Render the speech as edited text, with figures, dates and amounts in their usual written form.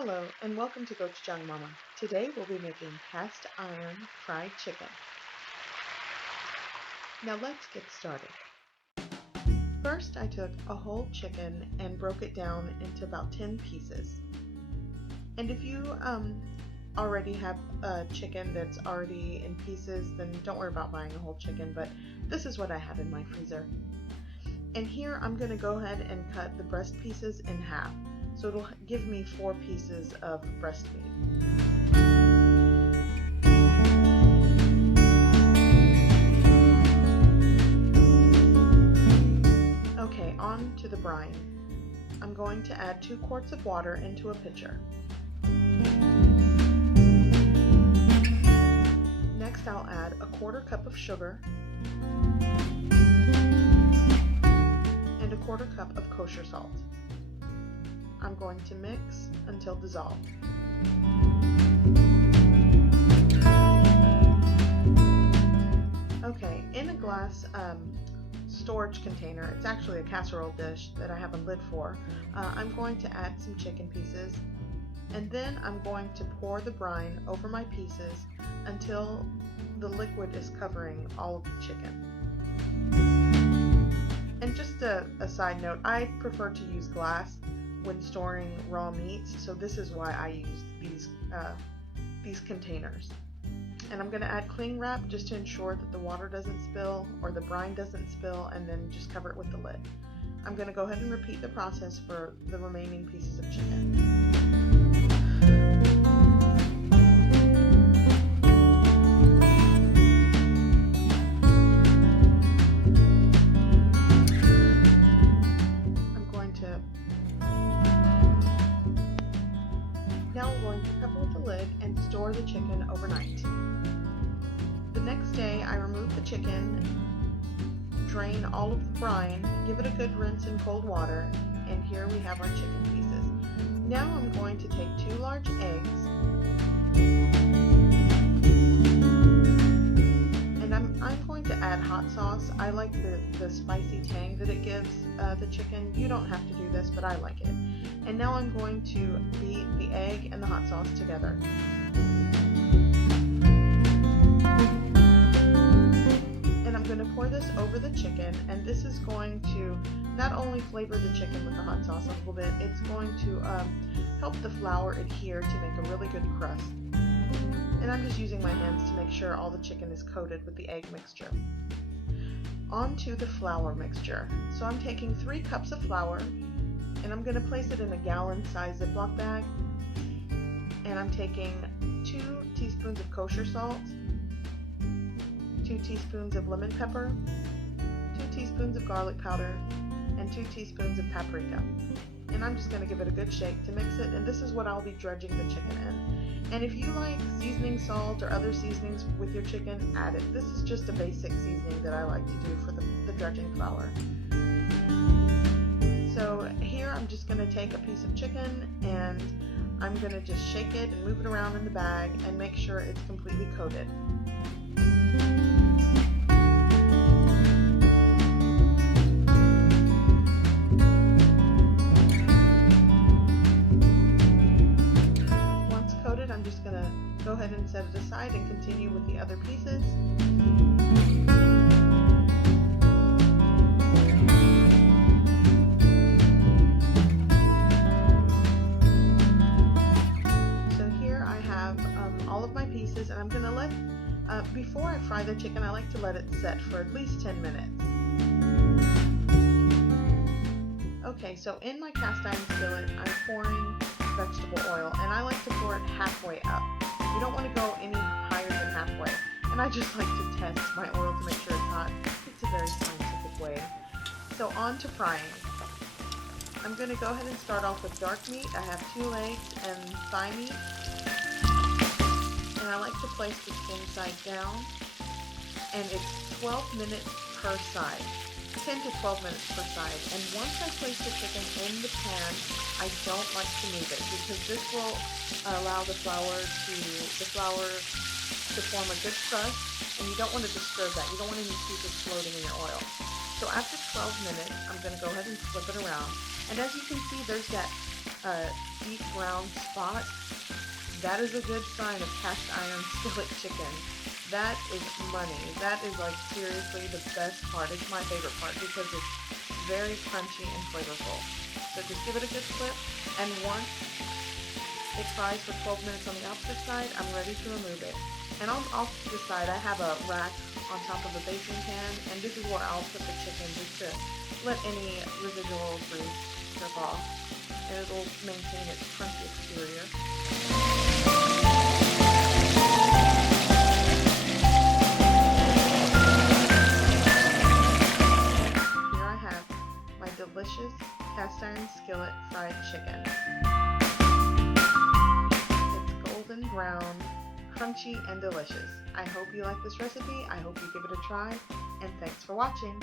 Hello and welcome to Gochujang Mama. Today we'll be making cast iron fried chicken. Now let's get started. First I took a whole chicken and broke it down into about 10 pieces. And if you already have a chicken that's already in pieces, then don't worry about buying a whole chicken, but this is what I have in my freezer. And here I'm going to go ahead and cut the breast pieces in half. So it'll give me 4 pieces of breast meat. Okay, on to the brine. I'm going to add 2 quarts of water into a pitcher. Next I'll add a 1/4 cup of sugar and a 1/4 cup of kosher salt. I'm going to mix until dissolved. Okay, in a glass storage container, it's actually a casserole dish that I have a lid for, I'm going to add some chicken pieces, and then I'm going to pour the brine over my pieces until the liquid is covering all of the chicken. And just a side note, I prefer to use glass when storing raw meats, so this is why I use these containers. And I'm going to add cling wrap just to ensure that the water doesn't spill or the brine doesn't spill, and then just cover it with the lid. I'm going to go ahead and repeat the process for the remaining pieces of chicken. Now we're going to cover with the lid and store the chicken overnight. The next day I remove the chicken, drain all of the brine, give it a good rinse in cold water, and here we have our chicken pieces. Now I'm going to take 2 large eggs, and I'm going to add hot sauce. I like the spicy tang that it gives the chicken. You don't have to do this, but I like it. And now I'm going to beat the egg and the hot sauce together. And I'm going to pour this over the chicken, and this is going to not only flavor the chicken with the hot sauce a little bit, it's going to help the flour adhere to make a really good crust. And I'm just using my hands to make sure all the chicken is coated with the egg mixture. On to the flour mixture. So I'm taking 3 cups of flour, and I'm going to place it in a gallon-sized Ziploc bag, and I'm taking 2 teaspoons of kosher salt, 2 teaspoons of lemon pepper, 2 teaspoons of garlic powder, and 2 teaspoons of paprika. And I'm just going to give it a good shake to mix it, and this is what I'll be dredging the chicken in. And if you like seasoning salt or other seasonings with your chicken, add it. This is just a basic seasoning that I like to do for the dredging flour. So here I'm just going to take a piece of chicken and I'm going to just shake it and move it around in the bag and make sure it's completely coated. Once coated, I'm just going to go ahead and set it aside and continue with the other pieces. All of my pieces, and I'm going to let, before I fry the chicken, I like to let it set for at least 10 minutes. Okay, so in my cast iron skillet, I'm pouring vegetable oil, and I like to pour it halfway up. You don't want to go any higher than halfway, and I just like to test my oil to make sure it's hot. It's a very scientific way. So on to frying. I'm going to go ahead and start off with dark meat. I have 2 legs and thigh meat. And I like to place the skin side down, and it's 12 minutes per side, 10 to 12 minutes per side. And once I place the chicken in the pan, I don't like to move it because this will allow the flour to form a good crust, and you don't want to disturb that. You don't want any pieces floating in your oil. So after 12 minutes, I'm going to go ahead and flip it around. And as you can see, there's that deep brown spot, that is a good sign of cast iron skillet chicken. That is money. That is like seriously the best part. It's my favorite part because it's very crunchy and flavorful. So just give it a good flip, and once it fries for 12 minutes on the opposite side, I'm ready to remove it. And off to the side, I have a rack on top of a baking pan, and this is where I'll put the chicken just to let any residual grease strip off, and it'll maintain its crunchy exterior. Here I have my delicious cast iron skillet fried chicken. It's golden brown, crunchy, and delicious. I hope you like this recipe. I hope you give it a try, and thanks for watching.